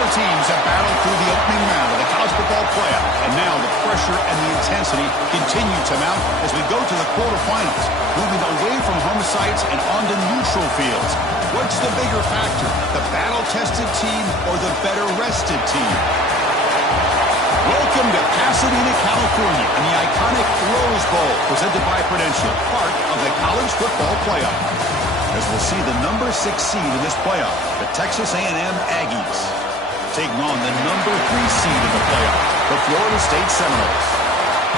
Four teams have battled through the opening round of the college football playoff, and now the pressure and the intensity continue to mount as we go to the quarterfinals, moving away from home sites and onto neutral fields. What's the bigger factor, the battle-tested team or the better-rested team? Welcome to Pasadena, California, and the iconic Rose Bowl, presented by Prudential, part of the college football playoff. As we'll see the number 6 seed in this playoff, the Texas A&M Aggies, taking on the number 3 seed in the playoff, the Florida State Seminoles.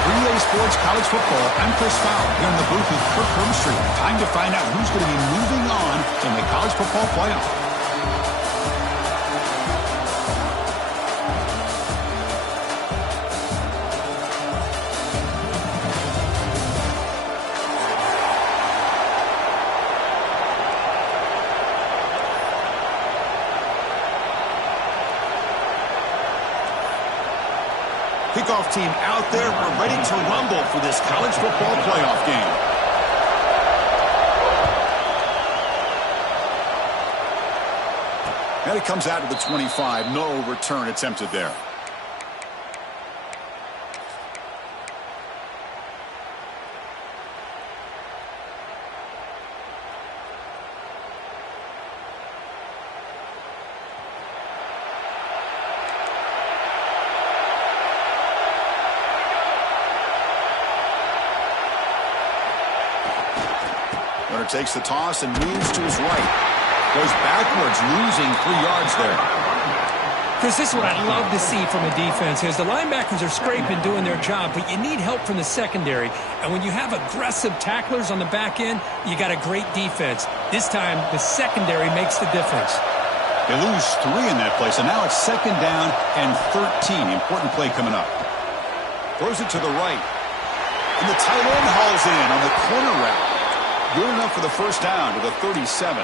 3A Sports College Football, I'm Chris Fowler, here in the booth with Kirk Herbstreit. Time to find out who's going to be moving on in the college football playoff. Kickoff team out there. We're ready to rumble for this college football playoff game. And it comes out to the 25. No return attempted there. Runner takes the toss and moves to his right. Goes backwards, losing 3 yards there. Chris, this is what I'd love to see from a defense. As the linebackers are scraping, doing their job, but you need help from the secondary. And when you have aggressive tacklers on the back end, you got a great defense. This time, the secondary makes the difference. They lose 3 in that play, so now it's 2nd down and 13. Important play coming up. Throws it to the right. And the tight end hauls in on the corner route. Good enough for the first down to the 37.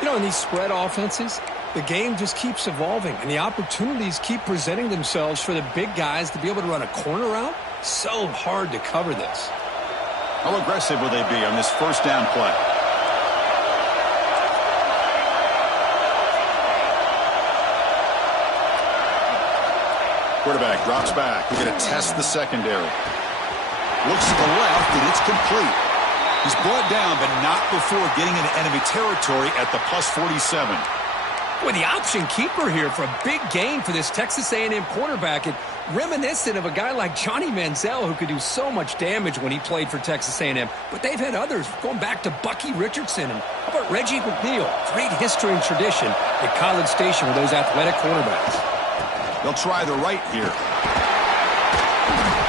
You know, in these spread offenses, the game just keeps evolving, and the opportunities keep presenting themselves for the big guys to be able to run a corner route. So hard to cover this. How aggressive will they be on this first down play? Quarterback drops back. We're going to test the secondary. Looks to the left, and it's complete. He's brought down, but not before getting into enemy territory at the plus 47. Boy, the option keeper here for a big game for this Texas A&M quarterback. And reminiscent of a guy like Johnny Manziel, who could do so much damage when he played for Texas A&M. But they've had others, going back to Bucky Richardson. And how about Reggie McNeil? Great history and tradition at College Station with those athletic quarterbacks. They'll try the right here.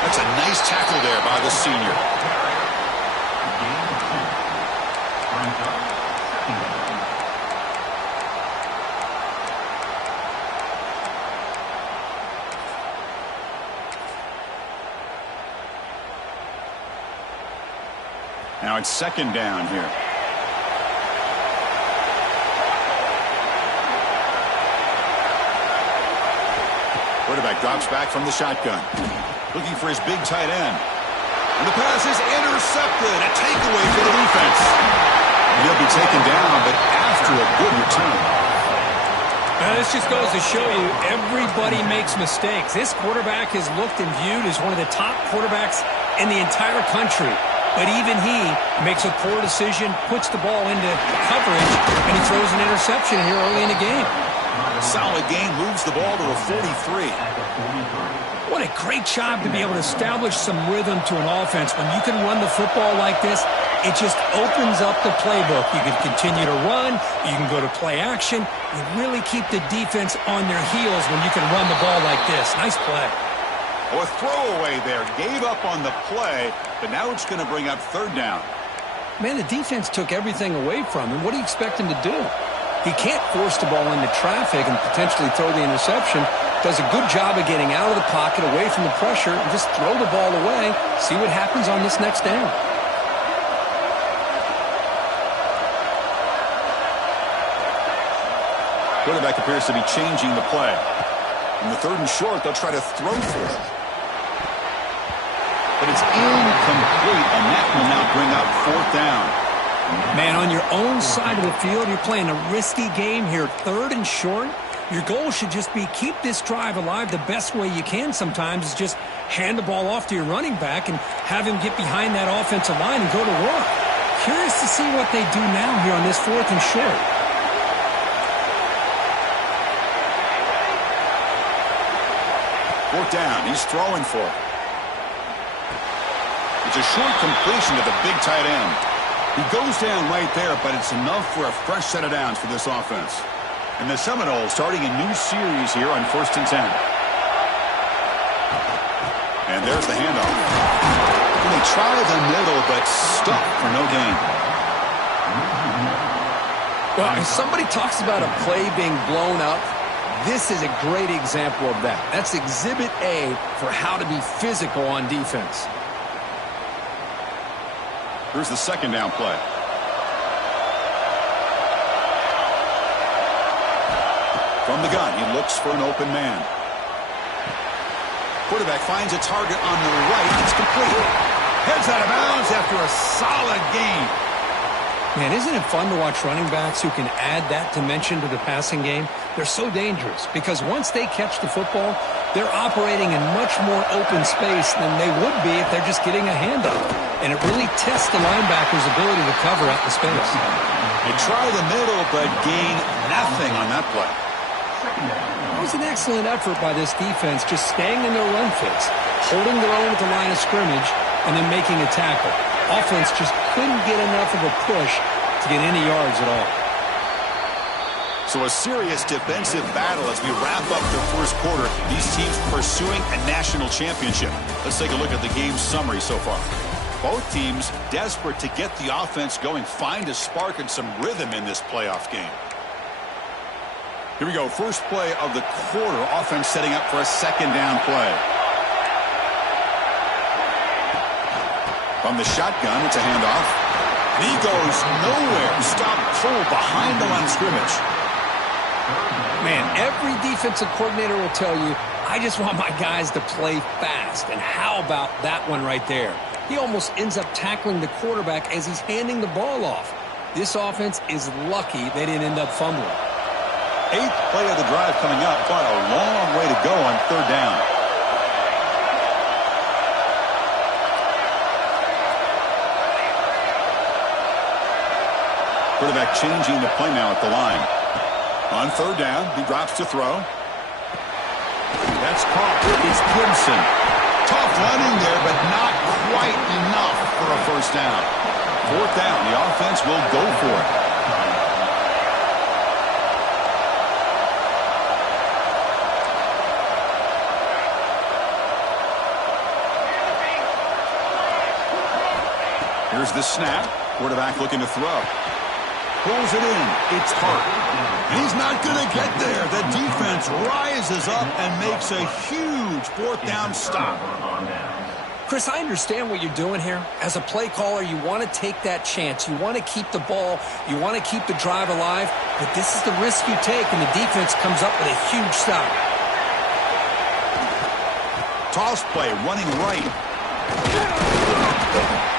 That's a nice tackle there by the senior. Now it's 2nd down here. Quarterback drops back from the shotgun. Looking for his big tight end. And the pass is intercepted. A takeaway for the defense. He'll be taken down, but after a good return. Now, this just goes to show you everybody makes mistakes. This quarterback is looked and viewed as one of the top quarterbacks in the entire country. But even he makes a poor decision, puts the ball into coverage, and he throws an interception here early in the game. Solid game, moves the ball to a 43. What a great job to be able to establish some rhythm to an offense. When you can run the football like this, it just opens up the playbook. You can continue to run. You can go to play action. You really keep the defense on their heels when you can run the ball like this. Nice play. Oh, a throwaway there. Gave up on the play, but now it's going to bring up 3rd down. Man, the defense took everything away from him. What do you expect him to do? He can't force the ball into traffic and potentially throw the interception. Does a good job of getting out of the pocket, away from the pressure, and just throw the ball away. See what happens on this next down. Quarterback appears to be changing the play. In the 3rd and short, they'll try to throw for it. But it's incomplete, and that will now bring up 4th down. Man, on your own side of the field, you're playing a risky game here. 3rd and short. Your goal should just be keep this drive alive the best way you can sometimes is just hand the ball off to your running back and have him get behind that offensive line and go to work. Curious to see what they do now here on this 4th and short. Fourth down. He's throwing for it. It's a short completion to the big tight end. He goes down right there, but it's enough for a fresh set of downs for this offense. And the Seminoles starting a new series here on 1st and 10. And there's the handoff. And they try the middle, but stuck for no gain. Well, if somebody talks about a play being blown up, this is a great example of that. That's Exhibit A for how to be physical on defense. Here's the 2nd down play. From the gun, he looks for an open man. Quarterback finds a target on the right. It's complete. Heads out of bounds after a solid gain. Man, isn't it fun to watch running backs who can add that dimension to the passing game? They're so dangerous because once they catch the football, they're operating in much more open space than they would be if they're just getting a handoff. And it really tests the linebacker's ability to cover out the space. They try the middle, but gain nothing on that play. It was an excellent effort by this defense, just staying in their run fits, holding their own at the line of scrimmage, and then making a tackle. Offense just couldn't get enough of a push to get any yards at all. So a serious defensive battle as we wrap up the first quarter. These teams pursuing a national championship. Let's take a look at the game summary so far. Both teams desperate to get the offense going, find a spark and some rhythm in this playoff game. Here we go. First play of the quarter. Offense setting up for a 2nd down play. From the shotgun, it's a handoff. And he goes nowhere. Stop pull behind the line of scrimmage. Man, every defensive coordinator will tell you, I just want my guys to play fast. And how about that one right there? He almost ends up tackling the quarterback as he's handing the ball off. This offense is lucky they didn't end up fumbling. 8th play of the drive coming up, but a long way to go on 3rd down. Quarterback changing the play now at the line. On 3rd down, he drops to throw. That's caught. It's Gibson. Tough running there, but not quite enough for a 1st down. 4th down, the offense will go for it. Here's the snap. Quarterback looking to throw. Pulls it in. It's Hart. And he's not going to get there. The defense rises up and makes a huge 4th down stop. Chris, I understand what you're doing here. As a play caller, you want to take that chance. You want to keep the ball. You want to keep the drive alive. But this is the risk you take, and the defense comes up with a huge stop. Toss play, running right.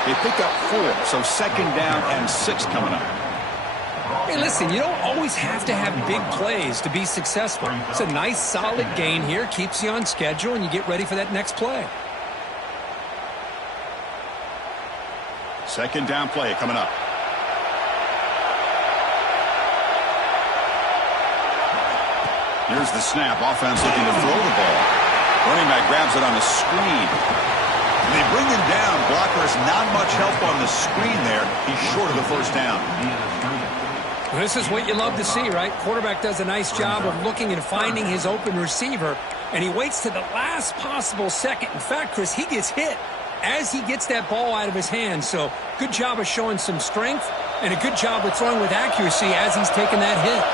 They pick up 4, so 2nd down and 6 coming up. Hey, listen, you don't always have to have big plays to be successful. It's a nice, solid gain here, keeps you on schedule, and you get ready for that next play. 2nd down play coming up. Here's the snap. Offense looking to throw the ball. Running back grabs it on the screen. And they bring him down. Blockers not much help on the screen there. He's short of the 1st down. This is what you love to see, right? Quarterback does a nice job of looking and finding his open receiver, and he waits to the last possible second. In fact, Chris, he gets hit as he gets that ball out of his hands. So good job of showing some strength and a good job of throwing with accuracy as he's taking that hit.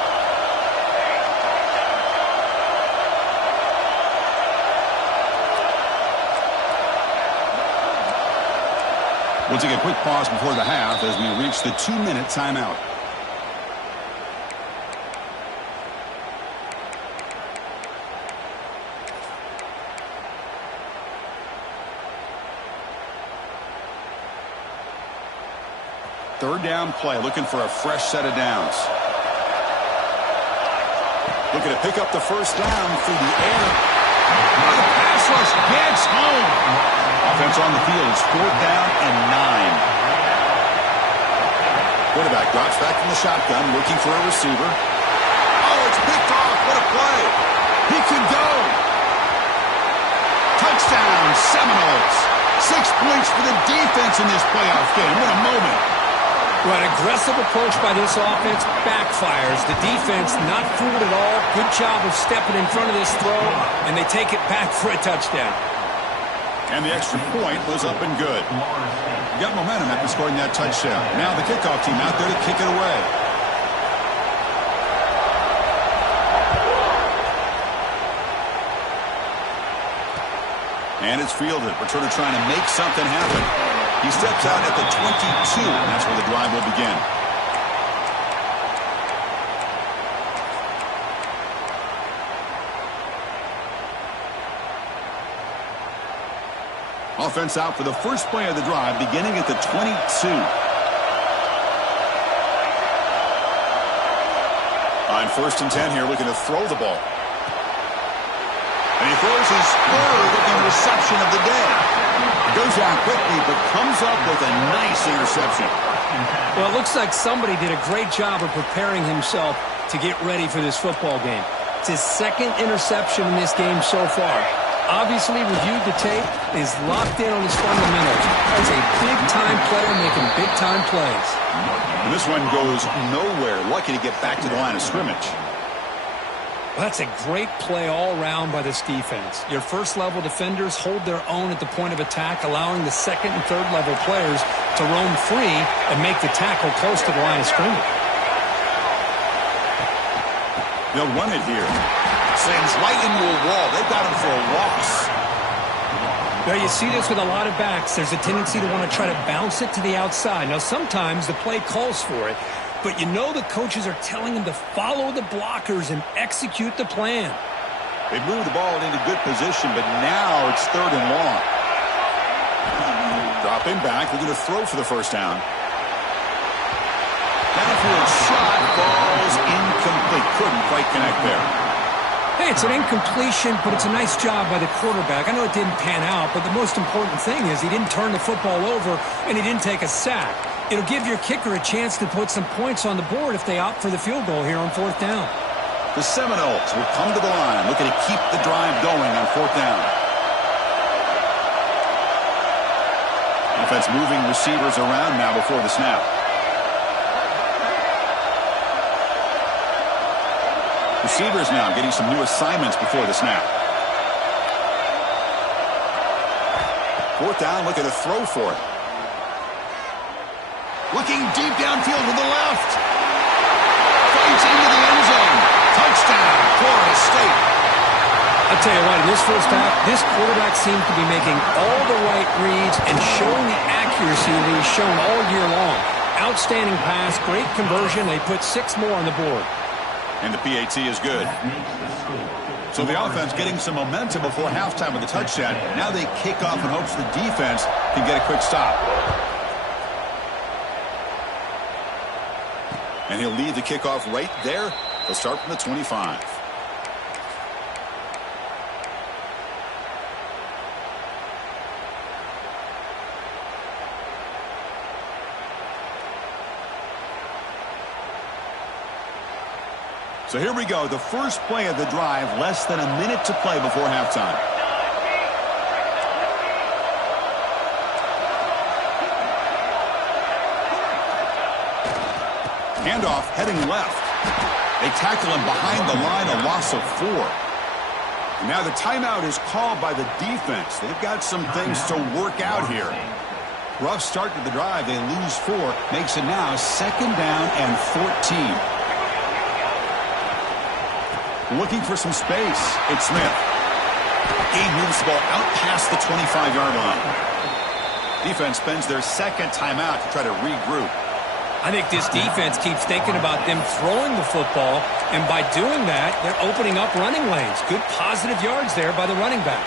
We'll take a quick pause before the half as we reach the 2-minute timeout. Third down play, looking for a fresh set of downs. Looking to pick up the first down through the air. Oh, the pass rush gets home. Offense on the field. It's 4th down and 9. Quarterback drops back from the shotgun, looking for a receiver. Oh, it's picked off. What a play. He can go. Touchdown, Seminoles. 6 points for the defense in this playoff game. What a moment. Well, an aggressive approach by this offense backfires. The defense not fooled at all. Good job of stepping in front of this throw, and they take it back for a touchdown. And the extra point was up and good. Got momentum after scoring that touchdown. Now the kickoff team out there to kick it away. And it's fielded. Returner trying to make something happen. He steps out at the 22, and that's where the drive will begin. Offense out for the first play of the drive, beginning at the 22. On 1st and 10 here, looking to throw the ball. And he throws his 3rd interception of the day. It goes down quickly, but comes up with a nice interception. Well, it looks like somebody did a great job of preparing himself to get ready for this football game. It's his 2nd interception in this game so far. Obviously reviewed the tape, is locked in on his fundamentals. That's a big-time player making big-time plays. And this one goes nowhere. Lucky to get back to the line of scrimmage. Well, that's a great play all around by this defense. Your first-level defenders hold their own at the point of attack, allowing the 2nd and 3rd level players to roam free and make the tackle close to the line of scrimmage. They'll run it here. Sends right into a wall. They've got him for a loss. Well, you see this with a lot of backs. There's a tendency to want to try to bounce it to the outside. Now, sometimes the play calls for it, but you know the coaches are telling them to follow the blockers and execute the plan. They moved the ball into good position, but now it's 3rd and long. Dropping back, they're going to throw for the first down. Downfield shot falls incomplete. Couldn't quite connect there. Hey, it's an incompletion, but it's a nice job by the quarterback. I know it didn't pan out, but the most important thing is he didn't turn the football over and he didn't take a sack. It'll give your kicker a chance to put some points on the board if they opt for the field goal here on 4th down. The Seminoles will come to the line, looking to keep the drive going on 4th down. Offense moving receivers around now before the snap. Receivers now getting some new assignments before the snap. 4th down, looking to throw for it. Looking deep downfield to the left. Fights into the end zone. Touchdown, Florida State. I'll tell you what, in this first half, this quarterback seems to be making all the right reads and showing the accuracy that he's shown all year long. Outstanding pass, great conversion. They put 6 more on the board. And the PAT is good. So the offense getting some momentum before halftime with a touchdown. Now they kick off in hopes the defense can get a quick stop. And he'll lead the kickoff right there. They'll start from the 25. So here we go, the first play of the drive, less than a minute to play before halftime. Handoff heading left. They tackle him behind the line, a loss of 4. And now the timeout is called by the defense. They've got some things to work out here. Rough start to the drive, they lose 4, makes it now 2nd down and 14. Looking for some space. It's Smith. He moves the ball out past the 25-yard line. Defense spends their 2nd timeout to try to regroup. I think this defense keeps thinking about them throwing the football, and by doing that, they're opening up running lanes. Good positive yards there by the running back.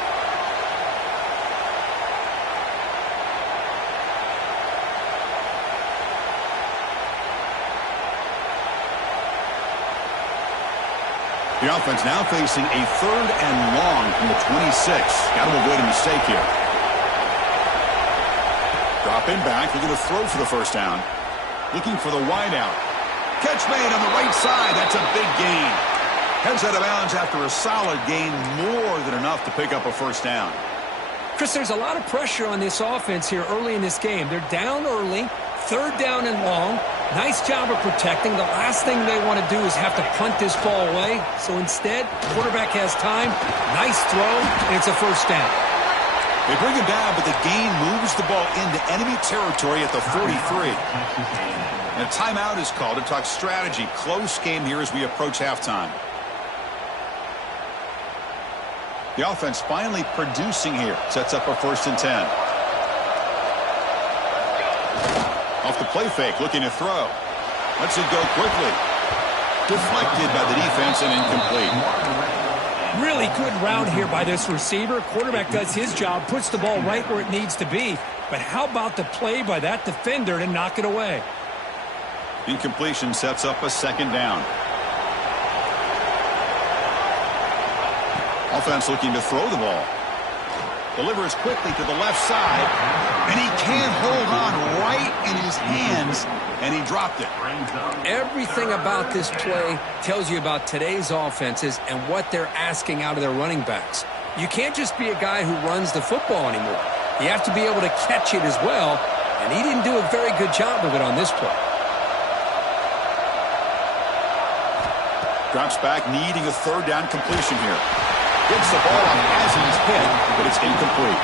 The offense now facing a 3rd and long from the 26. Got to avoid a mistake here. Dropping back, looking to throw for the first down. Looking for the wideout. Catch made on the right side. That's a big gain. Heads out of bounds after a solid gain, more than enough to pick up a first down. Chris, there's a lot of pressure on this offense here early in this game. They're down early, 3rd down and long. Nice job of protecting. The last thing they want to do is have to punt this ball away. So instead, quarterback has time. Nice throw, and it's a first down. They bring him down, but the gain moves the ball into enemy territory at the 43. And a timeout is called to talk strategy. Close game here as we approach halftime. The offense finally producing here. Sets up a 1st and 10. Off the play fake, looking to throw. Lets it go quickly. Deflected by the defense and incomplete. Really good route here by this receiver. Quarterback does his job, puts the ball right where it needs to be. But how about the play by that defender to knock it away? Incompletion sets up a 2nd down. Offense looking to throw the ball. Delivers quickly to the left side. And he can't hold on right in his hands. And he dropped it. Everything about this play tells you about today's offenses and what they're asking out of their running backs. You can't just be a guy who runs the football anymore. You have to be able to catch it as well. And he didn't do a very good job of it on this play. Drops back, needing a 3rd down completion here. Gets the ball up as he's hit, but it's incomplete.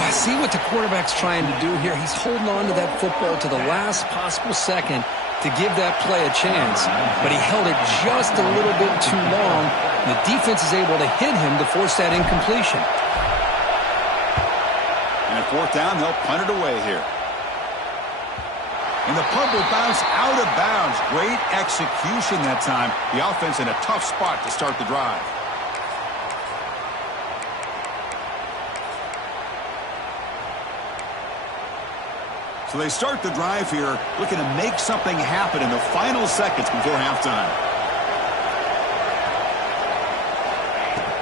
I see what the quarterback's trying to do here. He's holding on to that football to the last possible second to give that play a chance. But he held it just a little bit too long. And the defense is able to hit him to force that incompletion. And at 4th down, they'll punt it away here. And the punt will bounce out of bounds. Great execution that time. The offense in a tough spot to start the drive. So they start the drive here, looking to make something happen in the final seconds before halftime.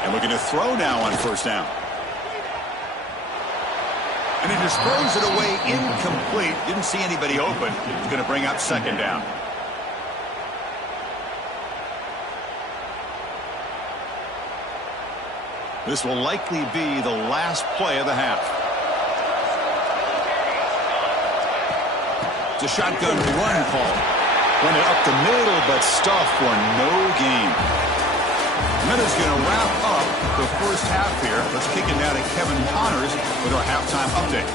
And looking to throw now on 1st down. And he just throws it away incomplete. Didn't see anybody open. He's going to bring up 2nd down. This will likely be the last play of the half. It's a shotgun run call. Run it up the middle, but stuffed for no gain. And that is going to wrap up the first half here. Let's kick it now to Kevin Connors with our halftime update.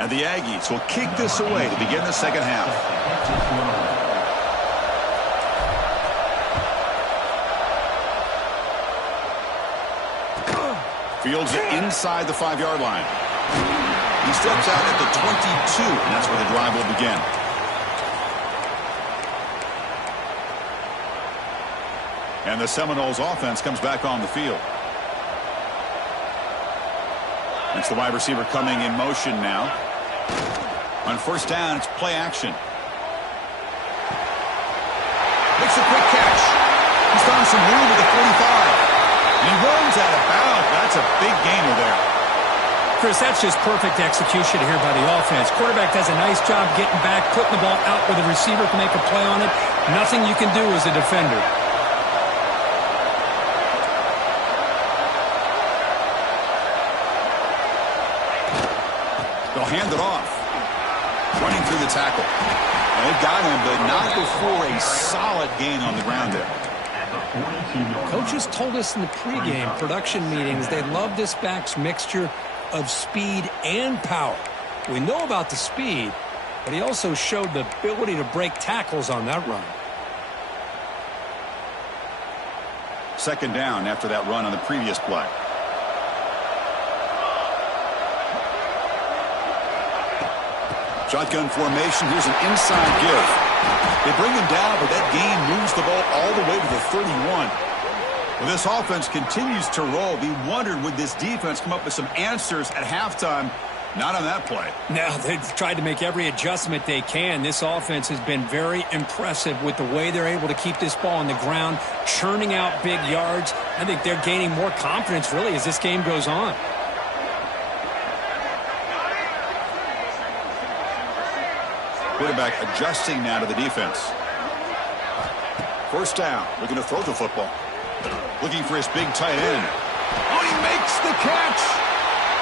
And the Aggies will kick this away to begin the second half. Fields it inside the 5-yard line. He steps out at the 22, and that's where the drive will begin. And the Seminoles offense comes back on the field. It's the wide receiver coming in motion now. On 1st down, it's play action. Makes a quick catch. He's found some room at the 45. He runs out of bounds. That's a big gainer there. Chris, that's just perfect execution here by the offense. Quarterback does a nice job getting back, putting the ball out where the receiver can make a play on it. Nothing you can do as a defender. They'll hand it off. Running through the tackle. And they got him, but not before a solid gain on the ground there. Coaches told us in the pregame production meetings they love this back's mixture of speed and power. We know about the speed, but he also showed the ability to break tackles on that run. 2nd down after that run on the previous play. Shotgun formation. Here's an inside give. They bring him down, but that gain moves the ball all the way to the 31. Well, this offense continues to roll. We wondered, would this defense come up with some answers at halftime? Not on that play. No, they've tried to make every adjustment they can. This offense has been very impressive with the way they're able to keep this ball on the ground, churning out big yards. I think they're gaining more confidence, really, as this game goes on. Quarterback adjusting now to the defense. First down, looking to throw the football. Looking for his big tight end. Oh, he makes the catch.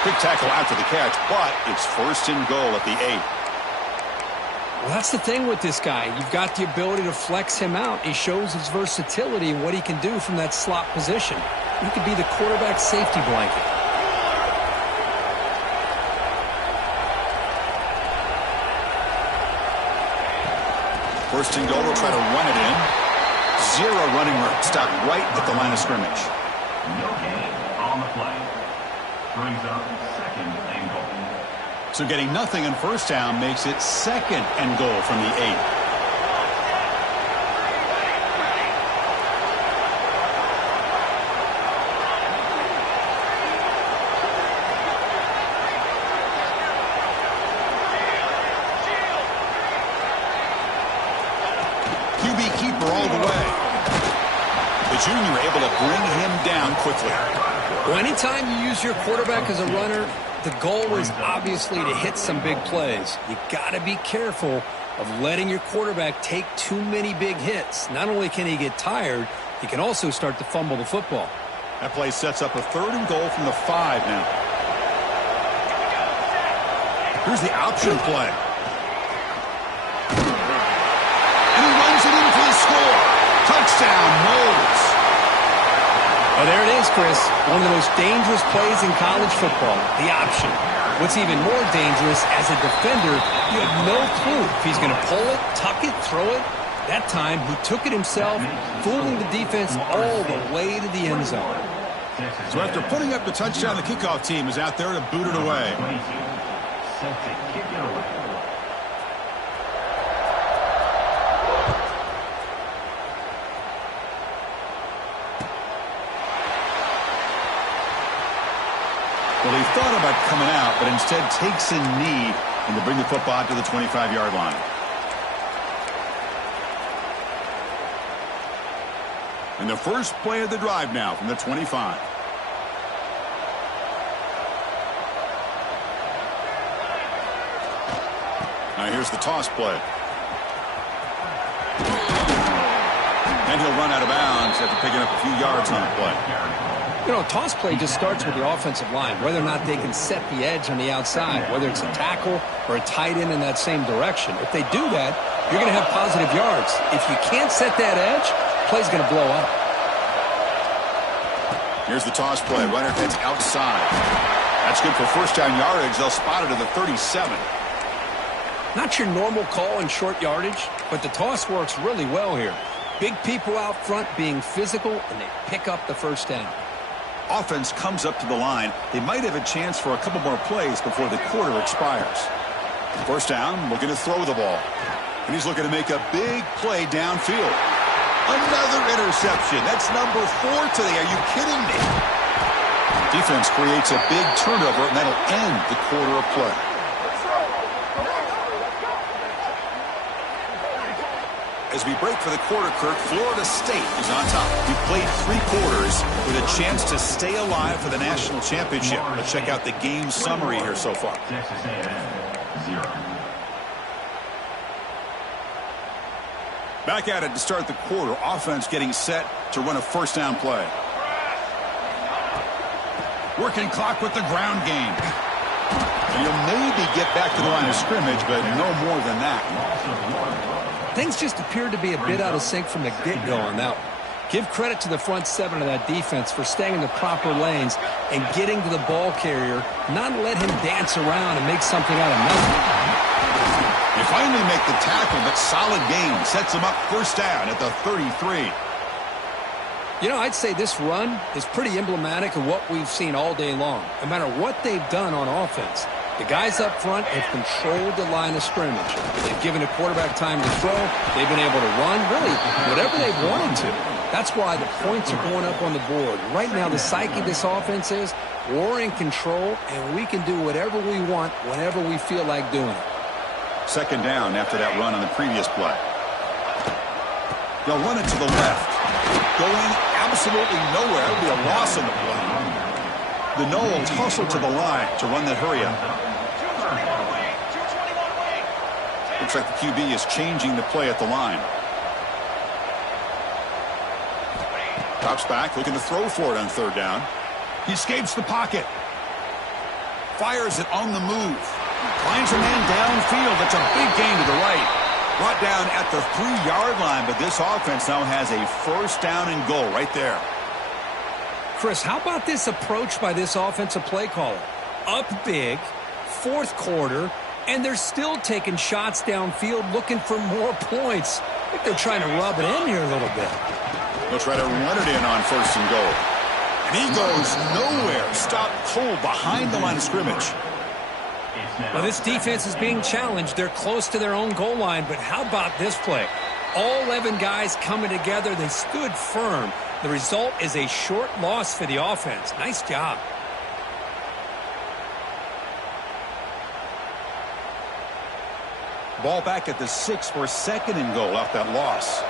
Quick tackle after the catch, but it's first and goal at the 8. Well, that's the thing with this guy. You've got the ability to flex him out. He shows his versatility and what he can do from that slot position. He could be the quarterback safety blanket. First and goal, they'll try to run it in. Zero running room. Stop right at the line of scrimmage. No gain on the play. Brings up second and goal. So getting nothing on first down makes it second and goal from the 8. QB keeper all the way. The junior able to bring him down quickly. Well, anytime you use your quarterback as a runner, the goal is obviously to hit some big plays. You got to be careful of letting your quarterback take too many big hits. Not only can he get tired, he can also start to fumble the football. That play sets up a third and goal from the 5 now. Here's the option play. And he runs it in for the score. Touchdown, Knowles. Oh, there it is, Chris. One of the most dangerous plays in college football, the option. What's even more dangerous, as a defender, you have no clue if he's going to pull it, tuck it, throw it. That time, he took it himself, fooling the defense all the way to the end zone. So after putting up the touchdown, the kickoff team is out there to boot it away. Set to kick it away. Well, he thought about coming out, but instead takes a knee and to bring the football out to the 25-yard line. And the first play of the drive now from the 25. Now here's the toss play. And he'll run out of bounds after picking up a few yards on the play. You know, toss play just starts with the offensive line, whether or not they can set the edge on the outside, whether it's a tackle or a tight end in that same direction. If they do that, you're going to have positive yards. If you can't set that edge, play's going to blow up. Here's the toss play. Runner heads outside. That's good for first down yardage. They'll spot it at the 37. Not your normal call in short yardage, but the toss works really well here. Big people out front being physical, and they pick up the first down. Offense comes up to the line. They might have a chance for a couple more plays before the quarter expires. First down, looking to throw the ball. And he's looking to make a big play downfield. Another interception. That's number 4 today. Are you kidding me? Defense creates a big turnover, and that'll end the quarter of play. As we break for the quarter, Kirk, Florida State is on top. We played 3 quarters with a chance to stay alive for the national championship. Let's check out the game summary here so far. Texas A&M, 0. Back at it to start the quarter. Offense getting set to run a first down play. Working clock with the ground game. And you'll maybe get back to the line of scrimmage, but no more than that. Things just appeared to be a bit out of sync from the get-go on that one. Give credit to the front 7 of that defense for staying in the proper lanes and getting to the ball carrier, not let him dance around and make something out of nothing. They finally make the tackle, but solid gain sets him up first down at the 33. You know, I'd say this run is pretty emblematic of what we've seen all day long. No matter what they've done on offense, the guys up front have controlled the line of scrimmage. They've given the quarterback time to throw. They've been able to run, really, whatever they've wanted to. That's why the points are going up on the board. Right now, the psyche of this offense is we're in control, and we can do whatever we want whenever we feel like doing it. Second down after that run on the previous play. They'll run it to the left. Going absolutely nowhere. It'll be a loss on the play. The Noles hustle to the line to run that hurry up. Looks like the QB is changing the play at the line. Drops back, looking to throw for it on third down. He escapes the pocket. Fires it on the move. Finds a man downfield. That's a big gain to the right. Brought down at the 3-yard line, but this offense now has a first down and goal right there. Chris, how about this approach by this offensive play caller? Up big, fourth quarter, and they're still taking shots downfield looking for more points. I think they're trying to rub it in here a little bit. They'll try to run it in on first and goal. And he goes nowhere. Stopped cold behind the line of scrimmage. Well, this defense is being challenged. They're close to their own goal line, but how about this play? All 11 guys coming together. They stood firm. The result is a short loss for the offense. Nice job. Ball back at the 6 for second and goal off that loss.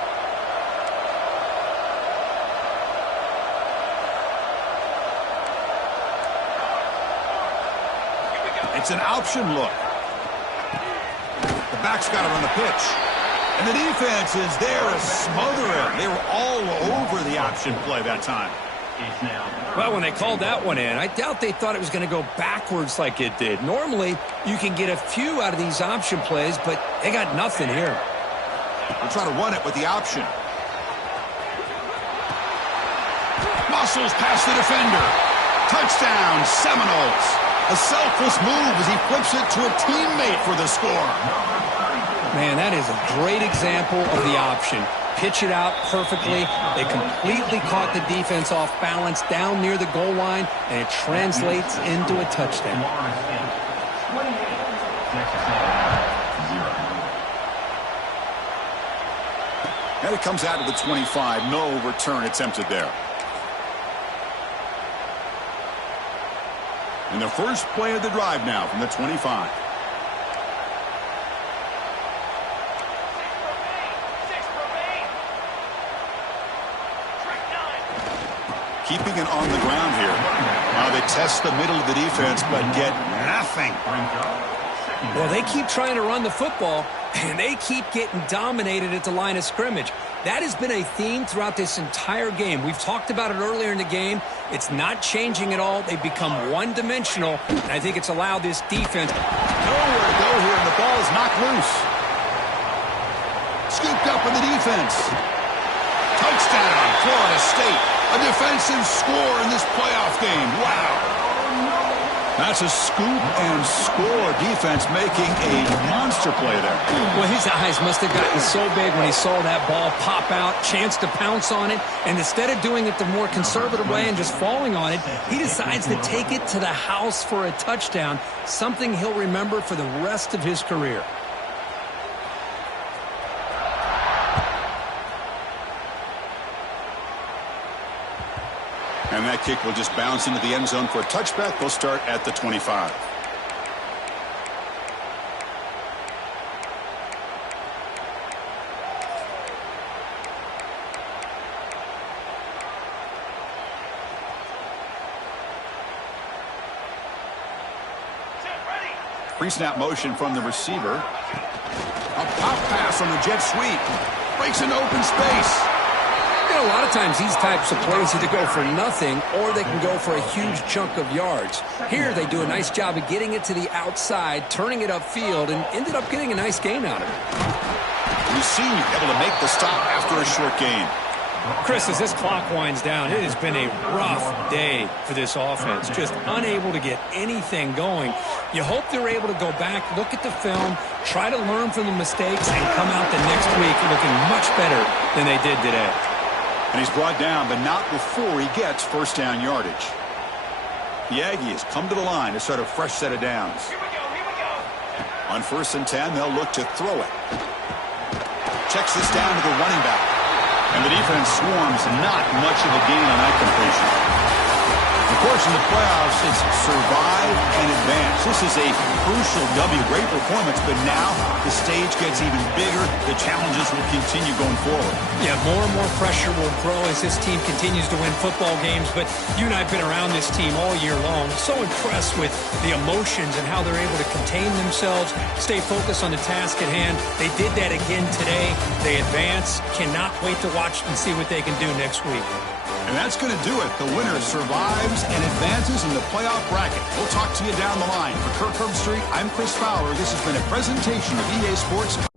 It's an option look. The back's got to run the pitch. And the defense is there to smother him. They were all over the option play that time. Well, when they called that one in, I doubt they thought it was going to go backwards like it did. Normally, you can get a few out of these option plays, but they got nothing here. We'll try to run it with the option. Muscles past the defender. Touchdown, Seminoles. A selfless move as he flips it to a teammate for the score. Man, that is a great example of the option. Pitch it out perfectly. They completely caught the defense off balance down near the goal line, and it translates into a touchdown. And it comes out to the 25. No return attempted there. And the first play of the drive now from the 25. Keeping it on the ground here. Now they test the middle of the defense, but get nothing. Well, they keep trying to run the football, and they keep getting dominated at the line of scrimmage. That has been a theme throughout this entire game. We've talked about it earlier in the game. It's not changing at all. They've become one-dimensional, and I think it's allowed this defense nowhere to go here, and the ball is knocked loose. Scooped up in the defense. Touchdown, Florida State. A defensive score in this playoff game. Wow. That's a scoop and score defense making a monster play there. Well, his eyes must have gotten so big when he saw that ball pop out, chance to pounce on it, and instead of doing it the more conservative way and just falling on it, he decides to take it to the house for a touchdown, something he'll remember for the rest of his career. And that kick will just bounce into the end zone for a touchback. They'll start at the 25. Pre-snap motion from the receiver. A pop pass on the jet sweep. Breaks into open space. You know, a lot of times these types of plays either go for nothing or they can go for a huge chunk of yards. Here they do a nice job of getting it to the outside, turning it upfield, and ended up getting a nice gain out of it. The senior able to make the stop after a short gain. Chris, as this clock winds down, it has been a rough day for this offense. Just unable to get anything going. You hope they're able to go back, look at the film, try to learn from the mistakes, and come out the next week looking much better than they did today. And he's brought down, but not before he gets first down yardage. The Aggies come to the line to start a fresh set of downs. Here we go. On 1st and 10, they'll look to throw it. Checks this down to the running back. And the The defense swarms, not much of a gain on that completion. Of course, in the playoffs, it's survive and advance. This is a crucial W. Great performance, but now the stage gets even bigger. The challenges will continue going forward. Yeah, more and more pressure will grow as this team continues to win football games, but you and I have been around this team all year long. So impressed with the emotions and how they're able to contain themselves, stay focused on the task at hand. They did that again today. They advance. Cannot wait to watch and see what they can do next week. And that's going to do it. The winner survives and advances in the playoff bracket. We'll talk to you down the line. For Kirk Herbstreit, I'm Chris Fowler. This has been a presentation of EA Sports.